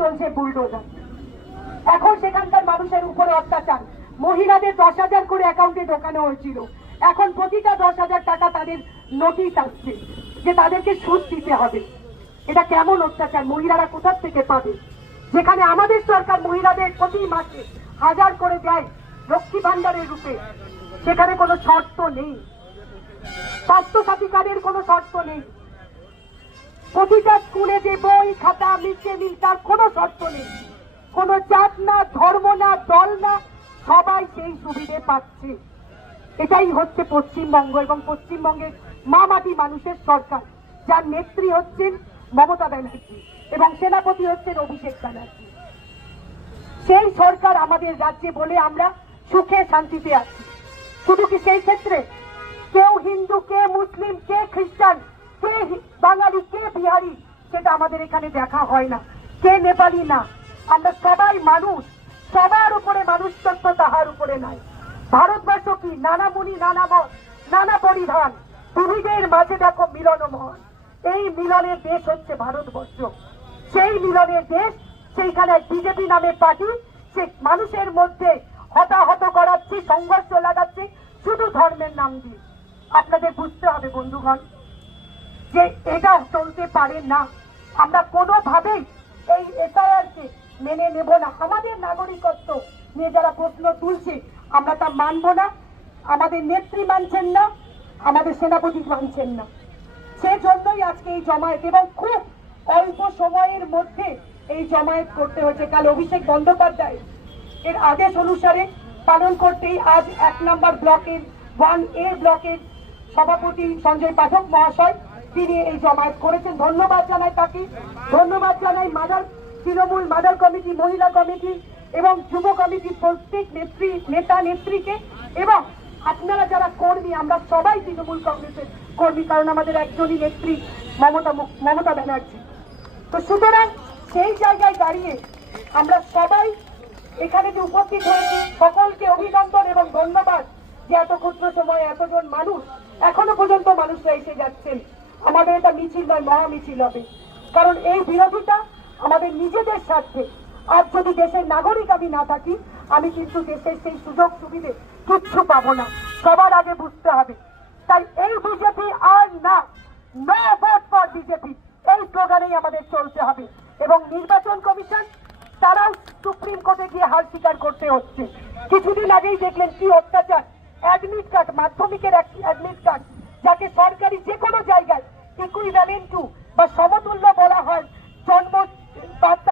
চলছে বুলডোজার। এখন সেখানকার মানুষের উপরে অত্যাচার। মহিলাদের 10,000 করে অ্যাকাউন্টে ঢোকানো হয়েছিল, এখন প্রতিটা 10,000 টাকা তাদের নোটিশ আসছে যে তাদেরকে সুদ দিতে হবে। এটা কেমন অত্যাচার? মহিলারা কোথা থেকে পাবে? যেখানে আমাদের সরকার মহিলাদের প্রতি মাসে 1000 করে দেয় লক্ষ্মী ভান্ডারের রূপে, সেখানে কোনো শর্ত নেই। স্বাস্থ্য সাথী কার্ডের কোনো শর্ত নেই। প্রতিটা স্কুলে যে বই খাতা মিড ডে মিল, তার কোনো শর্ত নেই। কোনো জাত না, ধর্ম না, দল না, সবাই সেই সুবিধে পাচ্ছে। এটাই হচ্ছে পশ্চিমবঙ্গ এবং পশ্চিমবঙ্গের মা মাটি মানুষের সরকার, যার নেত্রী হচ্ছেন মমতা ব্যানার্জি এবং সেনাপতি হচ্ছেন অভিষেক ব্যানার্জি। সেই সরকার আমাদের রাজ্যে বলে আমরা সুখে শান্তিতে আছি। শুধু কি সেই ক্ষেত্রে কেউ হিন্দু, কে মুসলিম, কে খ্রিস্টান, কে বাঙালি, কে বিহারি, সেটা আমাদের এখানে দেখা হয় না। কে নেপালি না, আমরা সবাই মানুষ। সবার উপরে মানুষতত্ত্ব, তাহার উপরে নাই। ভারতবর্ষ কি নানা মুনি, নানা মত, নানা পরিধান, বিবিধের মাঝে দেখো মিলনময়। এই মিলনের দেশ হচ্ছে ভারতবর্ষ। সেই মিলনের দেশ, সেইখানে বিজেপি নামে পার্টি সে মানুষের মধ্যে হতাহত করাচ্ছে, সংঘর্ষ লাগাচ্ছে শুধু ধর্মের নাম দিয়ে। আপনাদের বুঝতে হবে বন্ধুগণ যে এটা চলতে পারে না। আমরা কোনোভাবেই এই এসআইআর কে মেনে নেব না। আমাদের নাগরিকত্ব নিয়ে যারা প্রশ্ন তুলছে আমরা তা মানব না। আমাদের নেত্রী মানছেন না, আমাদের সেনাপতি মানছেন না। সেজন্যই আজকে এই জমায়েত, এবং খুব অল্প সময়ের মধ্যে এই জমায়েত করতে হয়েছে। কাল অভিষেক বন্দ্যোপাধ্যায় এর আদেশ অনুসারে পালন করতেই আজ 1 নম্বর ব্লকের 1A ব্লকের সভাপতি সঞ্জয় পাঠক মহাশয় তিনি এই জমায়েত করেছেন। ধন্যবাদ জানাই তাকে, ধন্যবাদ জানাই মাদার তৃণমূল মাদার কমিটি, মহিলা কমিটি এবং যুব কমিটির প্রত্যেক নেতা নেত্রীকে। এবং আপনারা যারা কর্মী, আমরা সবাই তৃণমূল কংগ্রেসের কর্মী, কারণ আমাদের একজনই নেত্রী মমতা ব্যানার্জি। তো সুতরাং সেই জায়গায় দাঁড়িয়ে আমরা সবাই এখানে যে উপস্থিত হয়েছি সকলকে অভিনন্দন এবং ধন্যবাদ যে এত ক্ষুদ্র সময়ে এতজন মানুষ, এখনো পর্যন্ত মানুষরা এসে যাচ্ছেন। আমাদের এটা মিছিল নয়, মহা মিছিল হবে, কারণ এই বিরোধিতা আমাদের নিজেদের স্বার্থে। আর যদি দেশের নাগরিক আমি না থাকি, আমি কিন্তু দেশের সেই সুযোগ সুবিধে কিচ্ছু পাবো না। সবার আগে বুঝতে হবে। তাই এই বিজেপি আর না, নো ভোট ফর বিজেপি, এই স্লোগানেই আমাদের চলতে হবে। এবং নির্বাচন কমিশন তারাও সুপ্রিম কোর্টে গিয়ে হার স্বীকার করতে হচ্ছে। কিছুদিন আগেই দেখলেন কি অত্যাচার, অ্যাডমিট কার্ড, মাধ্যমিকের অ্যাডমিট কার্ড, যাকে সরকারি যে কোনো জায়গায় ইকুইভ্যালেন্ট টু বা সমতুল্য বলা হয় জন্ম